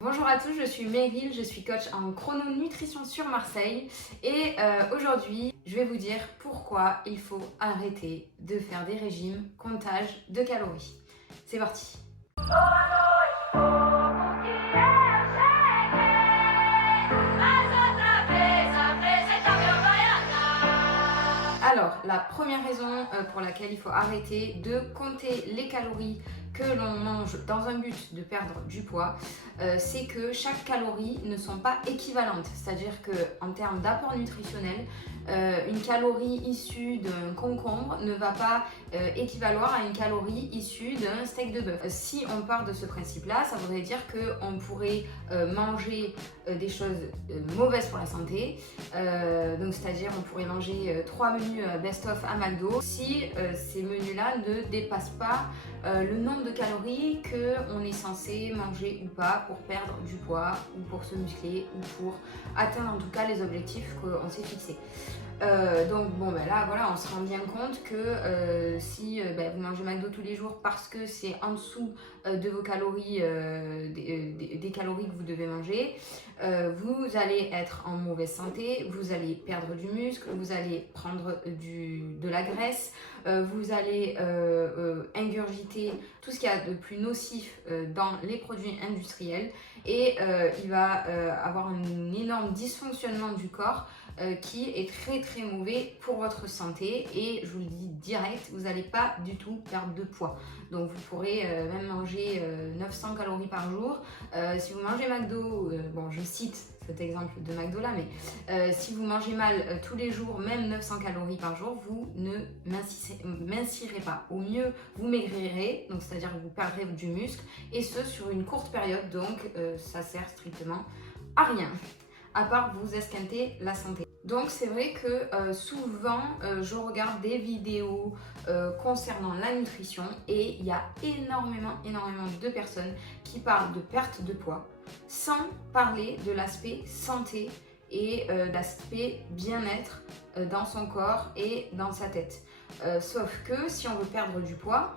Bonjour à tous, je suis Meryl, je suis coach en chrononutrition sur Marseille et aujourd'hui je vais vous dire pourquoi il faut arrêter de faire des régimes comptage de calories. C'est parti. Alors, la première raison pour laquelle il faut arrêter de compter les calories que l'on mange dans un but de perdre du poids, c'est que chaque calorie ne sont pas équivalentes. C'est-à-dire qu'en termes d'apport nutritionnel, une calorie issue d'un concombre ne va pas équivaloir à une calorie issue d'un steak de bœuf. Si on part de ce principe-là, ça voudrait dire qu'on pourrait manger des choses mauvaises pour la santé. Donc c'est-à-dire on pourrait manger 3 menus best-of à McDo si ces menus-là ne dépassent pas le nombre de calories qu'on est censé manger ou pas pour perdre du poids ou pour se muscler ou pour atteindre en tout cas les objectifs qu'on s'est fixés. Donc bon ben là voilà, on se rend bien compte que si vous mangez McDo tous les jours parce que c'est en dessous de vos calories, des calories que vous devez manger, vous allez être en mauvaise santé, vous allez perdre du muscle, vous allez prendre de la graisse, vous allez ingurgiter tout ce qu'il y a de plus nocif dans les produits industriels et il va avoir un énorme dysfonctionnement du corps qui est très très mauvais pour votre santé et je vous le dis direct, vous n'allez pas du tout perdre de poids. Donc vous pourrez même manger 900 calories par jour. Si vous mangez McDo, bon je cite cet exemple de McDo là, mais si vous mangez mal tous les jours, même 900 calories par jour, vous ne mincirez pas. Au mieux, vous maigrirez, donc c'est-à-dire que vous perdrez du muscle et ce sur une courte période, donc ça sert strictement à rien, à part vous esquinter la santé. Donc c'est vrai que souvent je regarde des vidéos concernant la nutrition et il y a énormément de personnes qui parlent de perte de poids sans parler de l'aspect santé et d'aspect bien-être dans son corps et dans sa tête. Sauf que si on veut perdre du poids,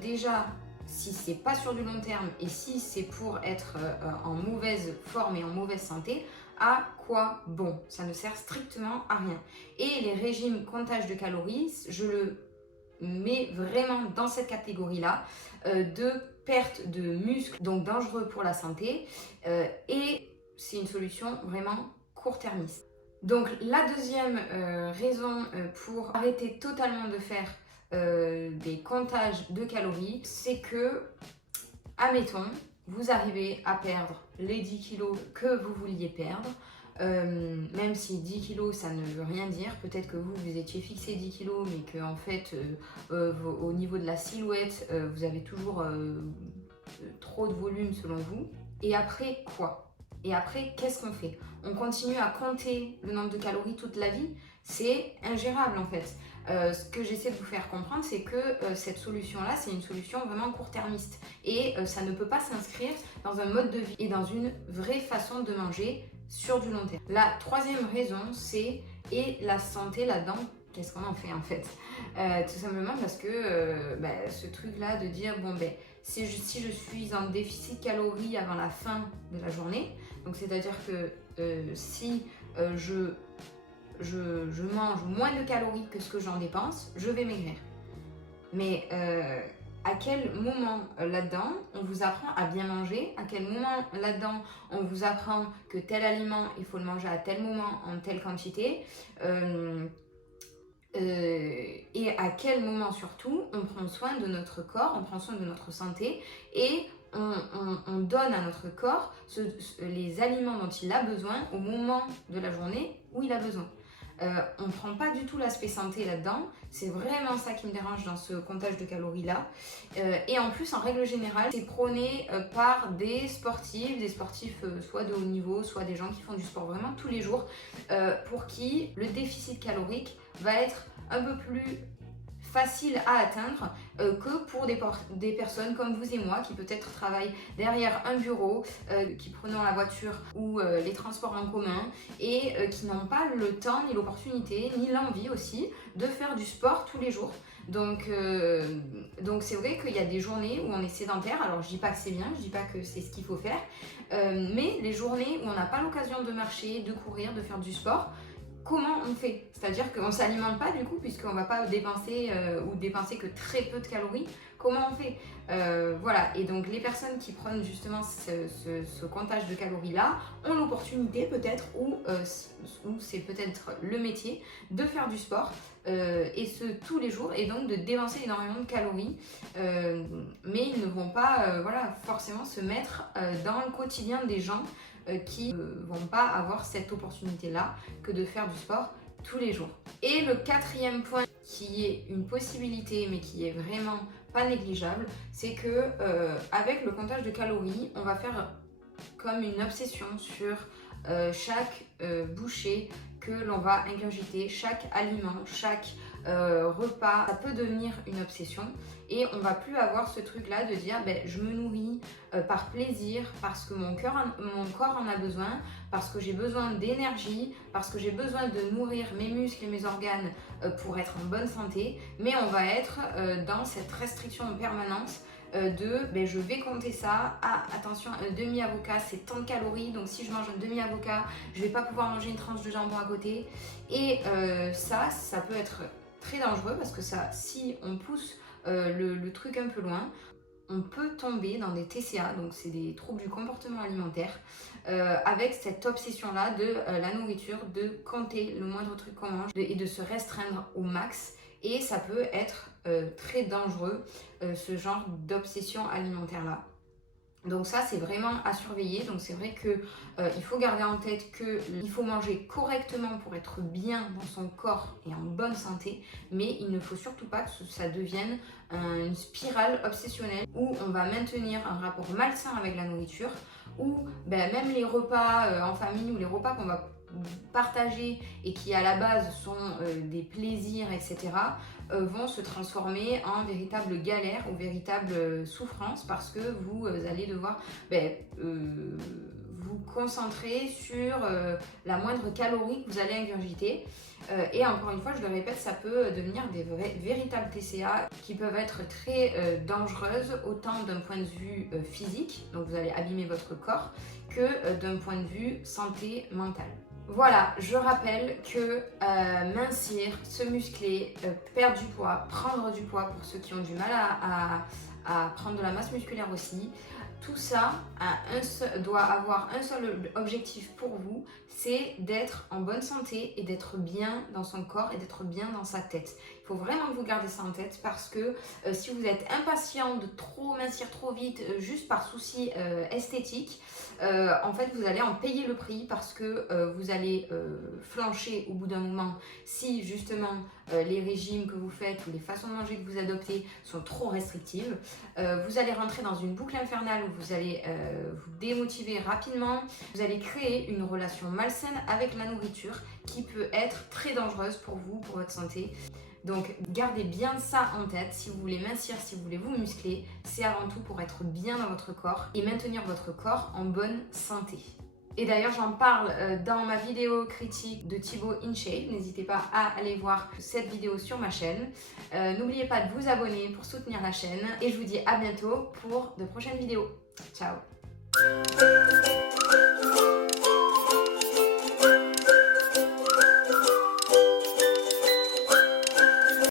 déjà si c'est pas sur du long terme et si c'est pour être en mauvaise forme et en mauvaise santé, à quoi bon? Ça ne sert strictement à rien. Et les régimes comptage de calories, je le mets vraiment dans cette catégorie-là de perte de muscle, donc dangereux pour la santé, et c'est une solution vraiment court-termiste. Donc la deuxième raison pour arrêter totalement de faire des comptages de calories, c'est que, admettons, vous arrivez à perdre les 10 kilos que vous vouliez perdre, même si 10 kilos ça ne veut rien dire, peut-être que vous étiez fixé 10 kilos mais que en fait au niveau de la silhouette vous avez toujours trop de volume selon vous. Et après quoi? Et après qu'est-ce qu'on fait? On continue à compter le nombre de calories toute la vie? C'est ingérable en fait. Ce que j'essaie de vous faire comprendre, c'est que cette solution-là, c'est une solution vraiment court-termiste. Et ça ne peut pas s'inscrire dans un mode de vie et dans une vraie façon de manger sur du long terme. La troisième raison, c'est et la santé là-dedans, qu'est-ce qu'on en fait en fait? Tout simplement parce que ce truc-là de dire, bon ben, si je suis en déficit calories avant la fin de la journée, donc c'est-à-dire que si je mange moins de calories que ce que j'en dépense, je vais maigrir. Mais à quel moment là-dedans on vous apprend à bien manger? À quel moment là-dedans on vous apprend que tel aliment, il faut le manger à tel moment, en telle quantité? Et à quel moment surtout on prend soin de notre corps, on prend soin de notre santé et on donne à notre corps les aliments dont il a besoin au moment de la journée où il a besoin. On ne prend pas du tout l'aspect santé là-dedans, c'est vraiment ça qui me dérange dans ce comptage de calories là. Et en plus, en règle générale, c'est prôné par des sportifs soit de haut niveau, soit des gens qui font du sport vraiment tous les jours, pour qui le déficit calorique va être un peu plus facile à atteindre que pour des personnes comme vous et moi qui peut-être travaillent derrière un bureau, qui prenons la voiture ou les transports en commun et qui n'ont pas le temps ni l'opportunité ni l'envie aussi de faire du sport tous les jours. Donc c'est vrai qu'il y a des journées où on est sédentaire. Alors je dis pas que c'est bien, je dis pas que c'est ce qu'il faut faire, mais les journées où on n'a pas l'occasion de marcher, de courir, de faire du sport, comment on fait? C'est-à-dire qu'on ne s'alimente pas du coup, puisqu'on ne va pas dépenser ou dépenser que très peu de calories. Comment on fait? Voilà, et donc les personnes qui prennent justement ce comptage de calories là ont l'opportunité peut-être, ou c'est peut-être le métier, de faire du sport et ce tous les jours, et donc de dépenser énormément de calories, mais ils ne vont pas voilà, forcément se mettre dans le quotidien des gens qui vont pas avoir cette opportunité-là que de faire du sport tous les jours. Et le quatrième point qui est une possibilité mais qui est vraiment pas négligeable, c'est que avec le comptage de calories, on va faire comme une obsession sur chaque bouchée que l'on va ingurgiter, chaque aliment, chaque repas. Ça peut devenir une obsession et on va plus avoir ce truc là de dire je me nourris par plaisir, parce que mon corps en a besoin, parce que j'ai besoin d'énergie, parce que j'ai besoin de nourrir mes muscles et mes organes pour être en bonne santé, mais on va être dans cette restriction en permanence je vais compter ça. Ah, attention, un demi-avocat c'est tant de calories, donc si je mange un demi-avocat, je vais pas pouvoir manger une tranche de jambon à côté. Et ça peut être très dangereux, parce que ça, si on pousse le truc un peu loin, on peut tomber dans des TCA, donc c'est des troubles du comportement alimentaire, avec cette obsession-là de la nourriture, de compter le moindre truc qu'on mange et de se restreindre au max. Et ça peut être très dangereux, ce genre d'obsession alimentaire-là. Donc ça, c'est vraiment à surveiller. Donc c'est vrai qu'il faut garder en tête qu'il faut manger correctement pour être bien dans son corps et en bonne santé, mais il ne faut surtout pas que ça devienne une spirale obsessionnelle où on va maintenir un rapport malsain avec la nourriture, où même les repas en famille ou les repas qu'on va partager et qui à la base sont des plaisirs, etc., vont se transformer en véritable galère ou véritable souffrance, parce que vous allez devoir vous concentrer sur la moindre calorie que vous allez ingurgiter. Et encore une fois, je le répète, ça peut devenir des véritables TCA qui peuvent être très dangereuses, autant d'un point de vue physique, donc vous allez abîmer votre corps, que d'un point de vue santé mentale. Voilà, je rappelle que mincir, se muscler, perdre du poids, prendre du poids pour ceux qui ont du mal à prendre de la masse musculaire aussi, tout ça doit avoir un seul objectif pour vous, c'est d'être en bonne santé et d'être bien dans son corps et d'être bien dans sa tête. Il faut vraiment que vous gardez ça en tête, parce que si vous êtes impatient de trop mincir trop vite juste par souci esthétique, en fait vous allez en payer le prix, parce que vous allez flancher au bout d'un moment si justement les régimes que vous faites ou les façons de manger que vous adoptez sont trop restrictives. Vous allez rentrer dans une boucle infernale où vous allez vous démotiver rapidement. Vous allez créer une relation malsaine avec la nourriture qui peut être très dangereuse pour vous, pour votre santé. Donc gardez bien ça en tête. Si vous voulez mincir, si vous voulez vous muscler, c'est avant tout pour être bien dans votre corps et maintenir votre corps en bonne santé. Et d'ailleurs, j'en parle dans ma vidéo critique de Thibaut InShape. N'hésitez pas à aller voir cette vidéo sur ma chaîne. N'oubliez pas de vous abonner pour soutenir la chaîne. Et je vous dis à bientôt pour de prochaines vidéos. Ciao!